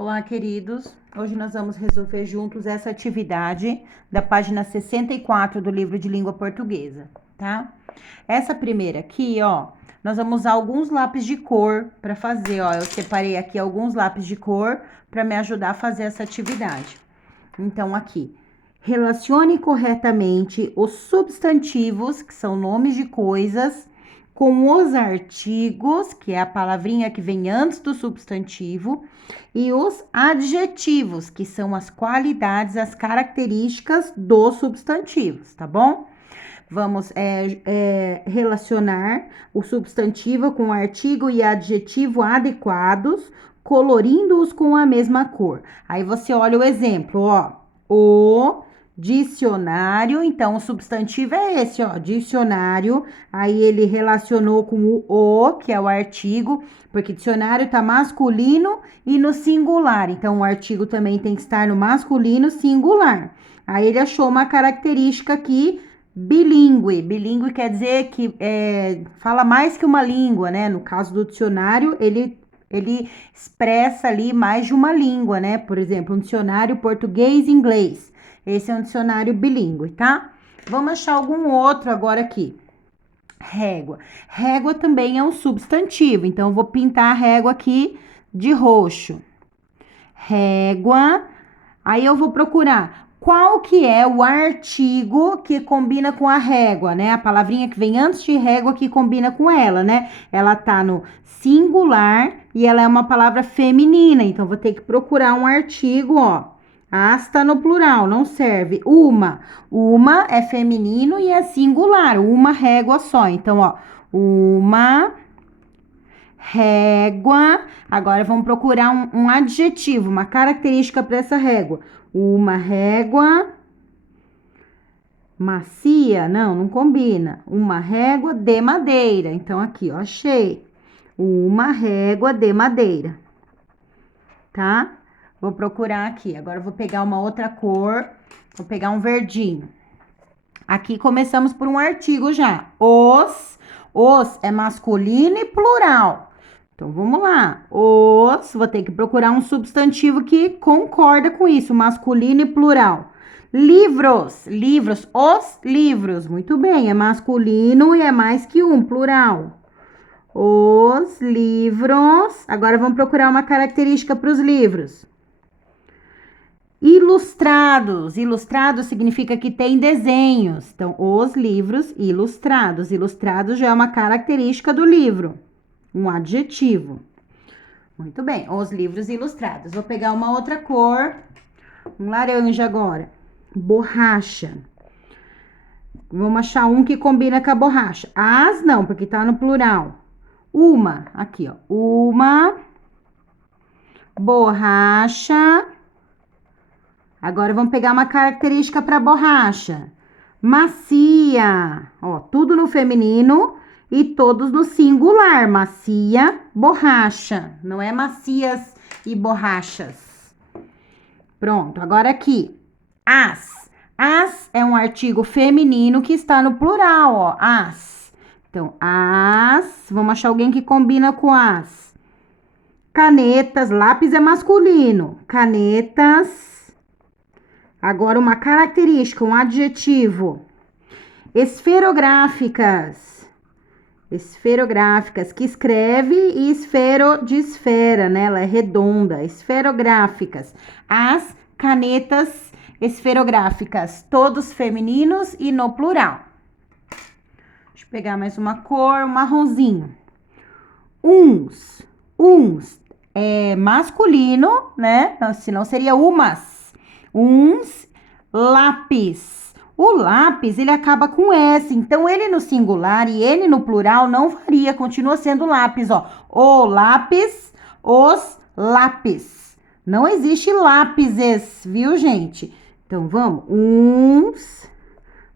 Olá, queridos. Hoje nós vamos resolver juntos essa atividade da página 64 do livro de língua portuguesa, tá? Essa primeira aqui, ó, nós vamos usar alguns lápis de cor para fazer, ó. Eu separei aqui alguns lápis de cor para me ajudar a fazer essa atividade. Então, aqui, relacione corretamente os substantivos, que são nomes de coisas, com os artigos, que é a palavrinha que vem antes do substantivo, e os adjetivos, que são as qualidades, as características dos substantivos, tá bom? Vamos relacionar o substantivo com o artigo e adjetivo adequados, colorindo-os com a mesma cor. Aí você olha o exemplo, ó. O dicionário, então o substantivo é esse, ó, dicionário. Aí ele relacionou com o, que é o artigo, porque dicionário tá masculino e no singular. Então o artigo também tem que estar no masculino singular. Aí ele achou uma característica aqui bilíngue. Bilíngue quer dizer que fala mais que uma língua, né? No caso do dicionário, ele expressa ali mais de uma língua, né? Por exemplo, um dicionário português e inglês. Esse é um dicionário bilíngue, tá? Vamos achar algum outro agora aqui. Régua. Régua também é um substantivo, então eu vou pintar a régua aqui de roxo. Régua. Aí eu vou procurar qual que é o artigo que combina com a régua, né? A palavrinha que vem antes de régua que combina com ela, né? Ela tá no singular e ela é uma palavra feminina, então vou ter que procurar um artigo, ó. As tá no plural, não serve. Uma é feminino e é singular, uma régua só. Então, ó, uma régua. Agora vamos procurar um adjetivo, uma característica para essa régua. Uma régua macia, não combina. Uma régua de madeira. Então, aqui, ó, achei. Uma régua de madeira. Tá? Vou procurar aqui. Agora eu vou pegar uma outra cor. Vou pegar um verdinho. Aqui começamos por um artigo já. Os é masculino e plural. Então, vamos lá. Os, vou ter que procurar um substantivo que concorda com isso, masculino e plural. Livros, os livros. Muito bem, é masculino e é mais que um, plural. Os livros. Agora, vamos procurar uma característica para os livros. Ilustrados. Ilustrados significa que tem desenhos. Então, os livros ilustrados. Ilustrados já é uma característica do livro. Um adjetivo. Muito bem, os livros ilustrados. Vou pegar uma outra cor. Um laranja agora. Borracha. Vamos achar um que combina com a borracha. As não, porque tá no plural. Uma, aqui, ó. Uma borracha. Agora, vamos pegar uma característica para borracha. Macia. Ó, tudo no feminino e todos no singular. Macia, borracha. Não é macias e borrachas. Pronto, agora aqui. As. As é um artigo feminino que está no plural, ó. As. Então, as. Vamos achar alguém que combina com as. Canetas. Lápis é masculino. Canetas. Agora, uma característica, um adjetivo. Esferográficas. Esferográficas, que escreve e esfero de esfera, né? Ela é redonda. Esferográficas. As canetas esferográficas, todos femininos e no plural. Deixa eu pegar mais uma cor, um marronzinho. Uns é masculino, né? Senão seria umas. Uns lápis. O lápis, ele acaba com S, então ele no singular e ele no plural não varia, continua sendo lápis, ó. O lápis, os lápis. Não existe lápises, viu, gente? Então, vamos. Uns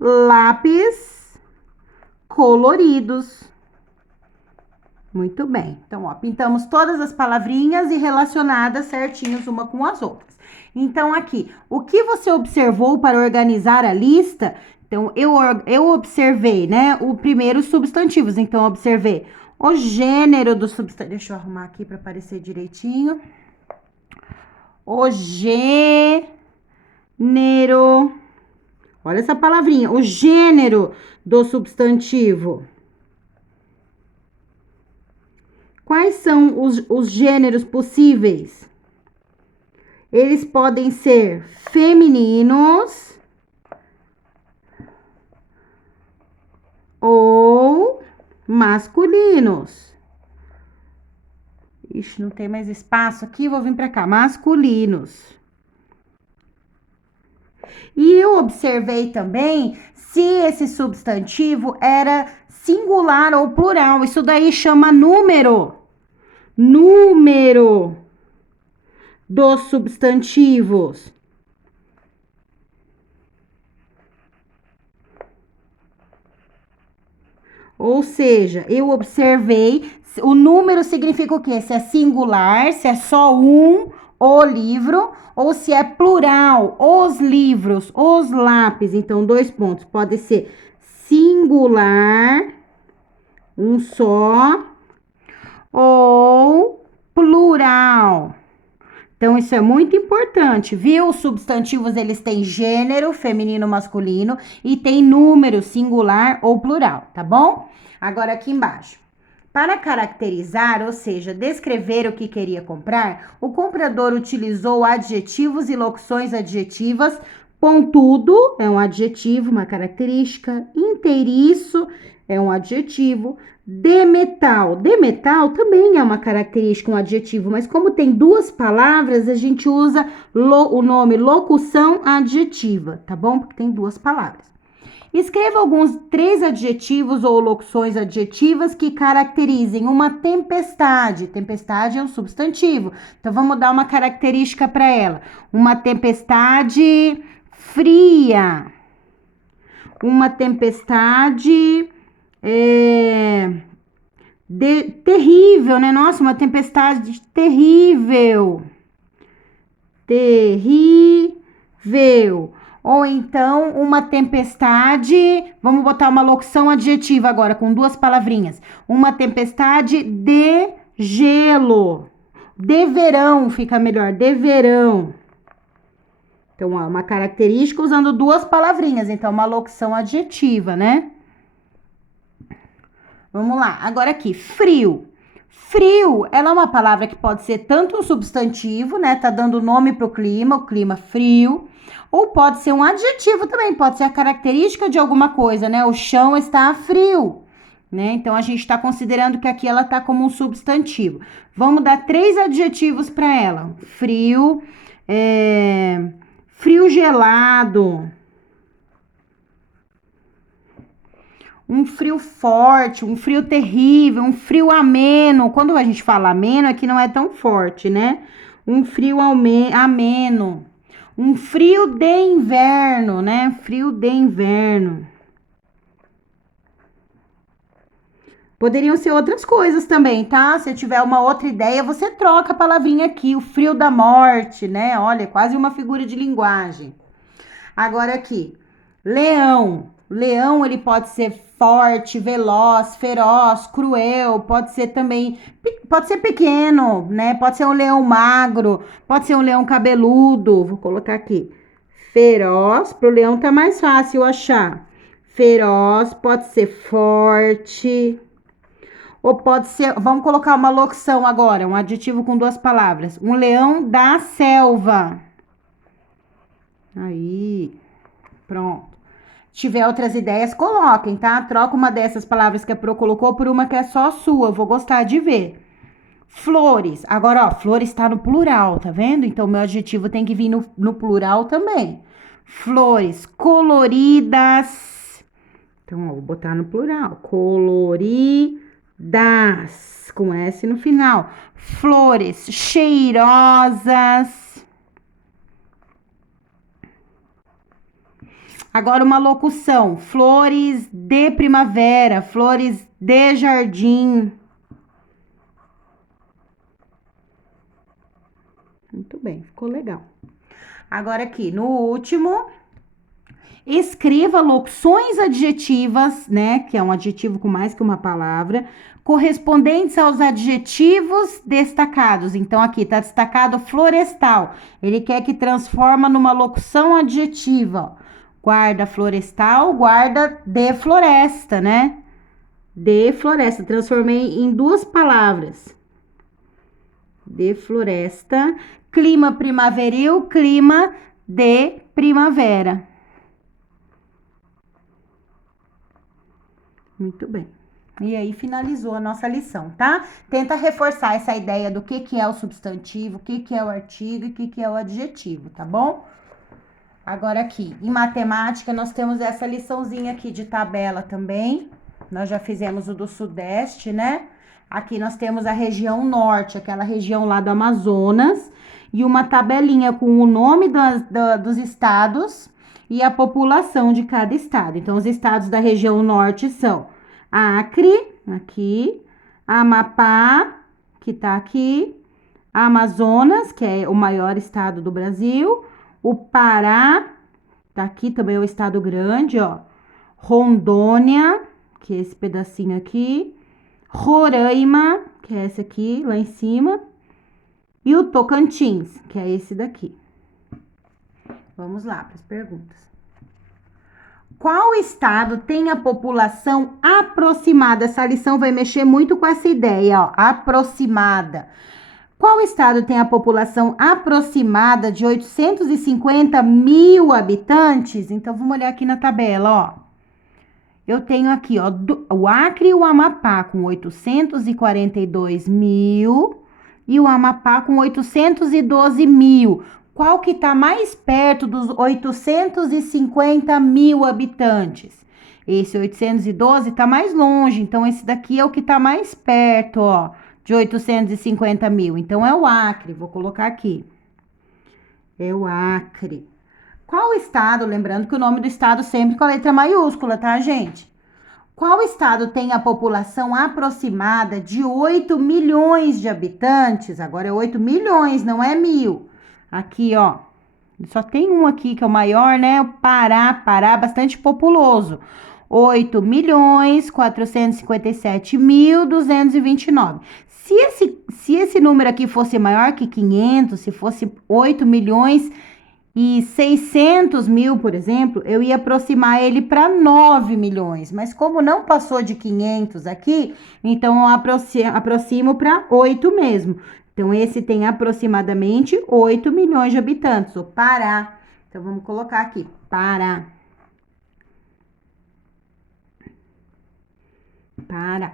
lápis coloridos. Muito bem. Então, ó, pintamos todas as palavrinhas e relacionadas certinhos uma com as outras. Então, aqui, o que você observou para organizar a lista? Então, eu observei, né, o primeiro substantivos. Então, observei o gênero do substantivo. Deixa eu arrumar aqui para aparecer direitinho. O gênero. Olha essa palavrinha. O gênero do substantivo. Quais são os gêneros possíveis? Eles podem ser femininos ou masculinos. Ixi, não tem mais espaço aqui, vou vir para cá. Masculinos. E eu observei também se esse substantivo era singular ou plural. Isso daí chama número. Número dos substantivos. Ou seja, eu observei, o número significa o quê? Se é singular, se é só um, o livro, ou se é plural, os livros, os lápis. Então, 2 pontos. Pode ser singular, um só, ou plural. Então, isso é muito importante, viu? Os substantivos, eles têm gênero, feminino, masculino, e tem número, singular ou plural, tá bom? Agora, aqui embaixo. Para caracterizar, ou seja, descrever o que queria comprar, o comprador utilizou adjetivos e locuções adjetivas. Pontudo é um adjetivo, uma característica. Inteiriço é um adjetivo. De metal também é uma característica, um adjetivo, mas como tem 2 palavras, a gente usa o nome locução adjetiva, tá bom? Porque tem 2 palavras. Escreva alguns 3 adjetivos ou locuções adjetivas que caracterizem uma tempestade. Tempestade é um substantivo. Então, vamos dar uma característica para ela. Uma tempestade fria. Uma tempestade terrível, né? Nossa, uma tempestade terrível. Terrível. Ou então, uma tempestade. Vamos botar uma locução adjetiva agora, com 2 palavrinhas. Uma tempestade de gelo. De verão, fica melhor. De verão. Então, ó, uma característica usando 2 palavrinhas. Então, uma locução adjetiva, né? Vamos lá. Agora aqui, frio. Frio, ela é uma palavra que pode ser tanto um substantivo, né? Tá dando nome pro clima, o clima frio. Ou pode ser um adjetivo também, pode ser a característica de alguma coisa, né? O chão está frio, né? Então, a gente está considerando que aqui ela tá como um substantivo. Vamos dar 3 adjetivos para ela. Frio, frio gelado. Um frio forte, um frio terrível, um frio ameno. Quando a gente fala ameno, é que não é tão forte, né? Um frio ameno. Um frio de inverno, né? Frio de inverno. Poderiam ser outras coisas também, tá? Se tiver uma outra ideia, você troca a palavrinha aqui, o frio da morte, né? Olha, quase uma figura de linguagem. Agora aqui, leão. Leão, ele pode ser forte, veloz, feroz, cruel, pode ser também, pode ser pequeno, né? Pode ser um leão magro, pode ser um leão cabeludo. Vou colocar aqui. Feroz, pro leão tá mais fácil achar. Feroz, pode ser forte, ou pode ser, vamos colocar uma locução agora, um adjetivo com 2 palavras. Um leão da selva. Aí, pronto. Se tiver outras ideias, coloquem, tá? Troca uma dessas palavras que a Pro colocou por uma que é só sua. Eu vou gostar de ver. Flores. Agora, ó, flores tá no plural, tá vendo? Então, meu adjetivo tem que vir no plural também. Flores coloridas. Então, ó, vou botar no plural. Coloridas. Com S no final. Flores cheirosas. Agora uma locução: flores de primavera, flores de jardim. Muito bem, ficou legal. Agora aqui, no último, escreva locuções adjetivas, né, que é um adjetivo com mais que uma palavra, correspondentes aos adjetivos destacados. Então, aqui tá destacado florestal. Ele quer que transforma numa locução adjetiva. Ó. Guarda florestal, guarda de floresta, né? De floresta. Transformei em duas palavras. De floresta. Clima primaveril, clima de primavera. Muito bem. E aí, finalizou a nossa lição, tá? Tenta reforçar essa ideia do que é o substantivo, o que é o artigo e o que é o adjetivo, tá bom? Agora aqui, em matemática, nós temos essa liçãozinha aqui de tabela também. Nós já fizemos o do Sudeste, né? Aqui nós temos a região Norte, aquela região lá do Amazonas. E uma tabelinha com o nome dos estados e a população de cada estado. Então, os estados da região Norte são Acre, aqui, Amapá, que tá aqui, Amazonas, que é o maior estado do Brasil, o Pará, tá aqui também é o estado grande, ó, Rondônia, que é esse pedacinho aqui, Roraima, que é esse aqui, lá em cima, e o Tocantins, que é esse daqui. Vamos lá para as perguntas. Qual estado tem a população aproximada? Essa lição vai mexer muito com essa ideia, ó, aproximada. Qual estado tem a população aproximada de 850 mil habitantes? Então, vamos olhar aqui na tabela, ó. Eu tenho aqui, ó, o Acre e o Amapá com 842 mil e o Amapá com 812 mil. Qual que tá mais perto dos 850 mil habitantes? Esse 812 tá mais longe, então esse daqui é o que tá mais perto, ó, de 850 mil. Então, é o Acre, vou colocar aqui. É o Acre. Qual estado, lembrando que o nome do estado sempre com a letra maiúscula, tá, gente? Qual estado tem a população aproximada de 8 milhões de habitantes? Agora é 8 milhões, não é mil. Aqui, ó, só tem um aqui que é o maior, né? O Pará, Pará, bastante populoso. 8.457.229. Se esse número aqui fosse maior que 500, se fosse 8 milhões e 600 mil, por exemplo, eu ia aproximar ele para 9 milhões. Mas como não passou de 500 aqui, então eu aproximo para 8 mesmo. Então, esse tem aproximadamente 8 milhões de habitantes, o Pará. Então, vamos colocar aqui, Pará. Pará.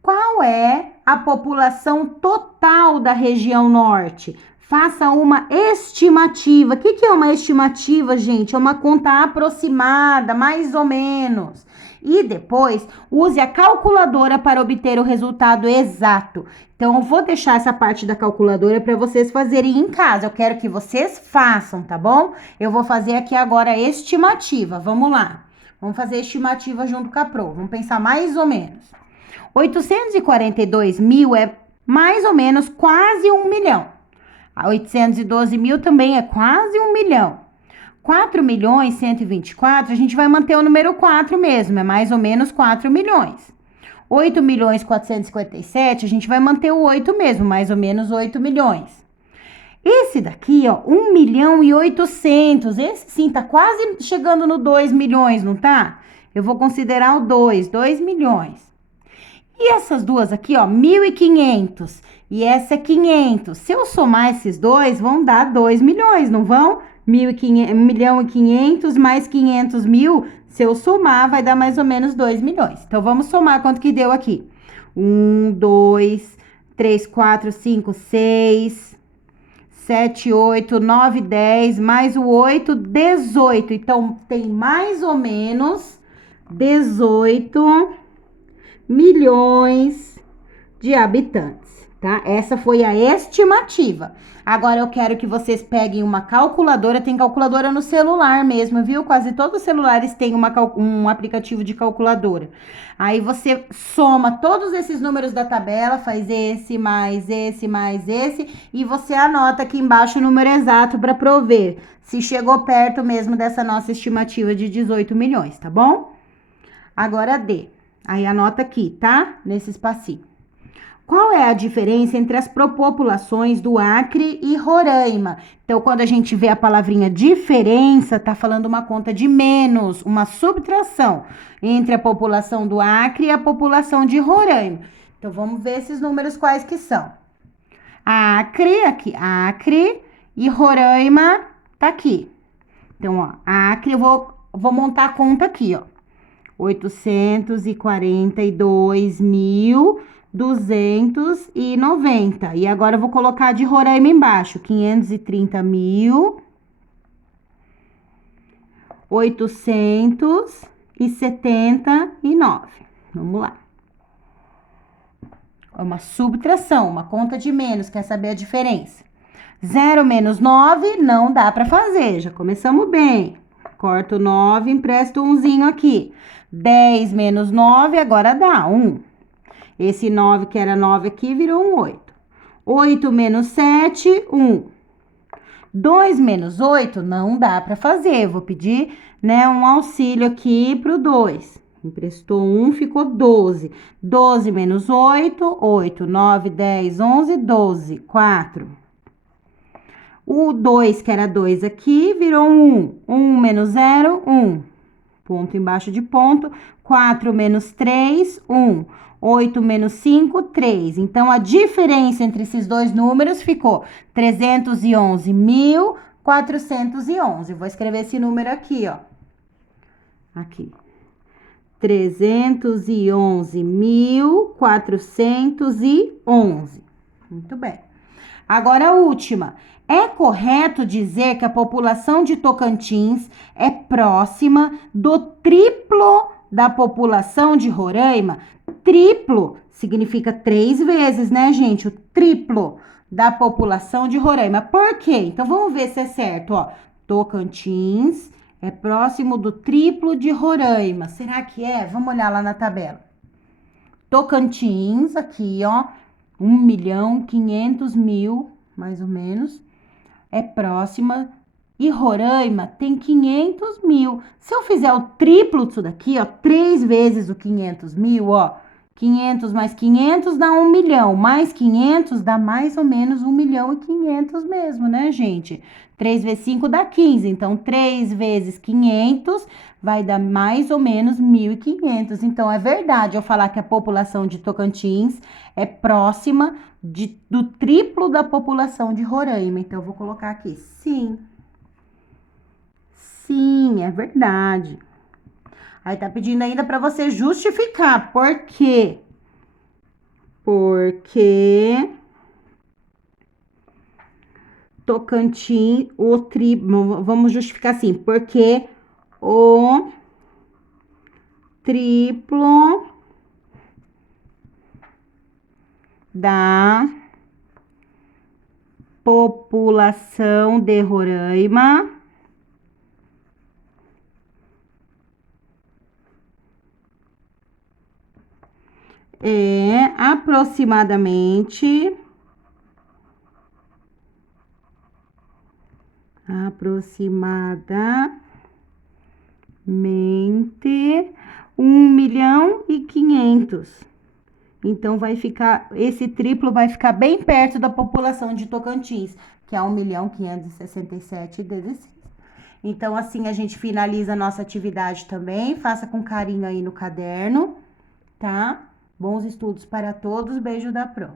Qual é a população total da região norte? Faça uma estimativa. O que é uma estimativa, gente? É uma conta aproximada, mais ou menos. E depois, use a calculadora para obter o resultado exato. Então, eu vou deixar essa parte da calculadora para vocês fazerem em casa. Eu quero que vocês façam, tá bom? Eu vou fazer aqui agora a estimativa. Vamos lá. Vamos fazer a estimativa junto com a Pro. Vamos pensar mais ou menos. 842 mil é mais ou menos quase 1 milhão. A 812 mil também é quase 1 milhão. 4.124.000, a gente vai manter o número 4 mesmo, é mais ou menos 4 milhões. 8.457.000, a gente vai manter o 8 mesmo, mais ou menos 8 milhões. Esse daqui, ó, 1.800.000, esse sim, tá quase chegando no 2 milhões, não tá? Eu vou considerar o 2 milhões. E essas duas aqui, ó, 1.500 e essa é 500. Se eu somar esses dois, vão dar 2 milhões, não vão? 1.500.000 mais 500 mil, se eu somar, vai dar mais ou menos 2 milhões. Então, vamos somar quanto que deu aqui. 1, 2, 3, 4, 5, 6, 7, 8, 9, 10, mais o 8, 18. Então, tem mais ou menos 18 milhões de habitantes. tá? Essa foi a estimativa. Agora eu quero que vocês peguem uma calculadora, tem calculadora no celular mesmo, viu? Quase todos os celulares têm um aplicativo de calculadora. Aí você soma todos esses números da tabela, faz esse, mais esse, mais esse, e você anota aqui embaixo o número exato para prover se chegou perto mesmo dessa nossa estimativa de 18 milhões, tá bom? Agora D. Aí anota aqui, tá? Nesse espacinho. Qual é a diferença entre as populações do Acre e Roraima? Então, quando a gente vê a palavrinha diferença, tá falando uma conta de menos, uma subtração entre a população do Acre e a população de Roraima. Então, vamos ver esses números quais que são. Acre, aqui, Acre, e Roraima tá aqui. Então, ó, Acre, eu vou montar a conta aqui, ó. 842.290. E agora eu vou colocar de Roraima embaixo. 530.879. Vamos lá. É uma subtração, uma conta de menos. Quer saber a diferença? 0 menos 9 não dá para fazer. Já começamos bem. Corto 9, empresto umzinho aqui. 10 menos 9, agora dá 1. Esse 9 que era 9 aqui virou um 8. 8 menos 7, 1. 2 menos 8 não dá para fazer. Vou pedir, né, um auxílio aqui pro 2. Emprestou 1, ficou 12. 12 menos 8, 8. 9, 10, 11, 12. 4. O 2, que era 2 aqui, virou 1. 1 menos 0, 1. Ponto embaixo de ponto. 4 menos 3, 1. 8 menos 5, 3. Então, a diferença entre esses dois números ficou 311.411. Vou escrever esse número aqui, ó. Aqui. 311.411. Muito bem. Agora, a última. É correto dizer que a população de Tocantins é próxima do triplo da população de Roraima? Triplo significa 3 vezes, né, gente? O triplo da população de Roraima. Por quê? Então, vamos ver se é certo, ó. Tocantins é próximo do triplo de Roraima. Será que é? Vamos olhar lá na tabela. Tocantins, aqui, ó, 1.500.000, mais ou menos, é próxima. E Roraima tem 500.000. Se eu fizer o triplo disso daqui, ó, 3 vezes o 500.000, ó, 500 mais 500 dá 1 milhão, mais 500 dá mais ou menos 1.500.000 mesmo, né, gente? 3 vezes 5 dá 15, então 3 vezes 500 vai dar mais ou menos 1.500. Então, é verdade eu falar que a população de Tocantins é próxima do triplo da população de Roraima. Então, eu vou colocar aqui, sim. Sim, é verdade. Aí tá pedindo ainda para você justificar. Por quê? Porque Tocantins, vamos justificar assim, porque o triplo da população de Roraima é aproximadamente 1.500.000. Então, esse triplo vai ficar bem perto da população de Tocantins, que é 1.567.016. Então, assim, a gente finaliza a nossa atividade também. Faça com carinho aí no caderno, tá? Bons estudos para todos. Beijo da Pro.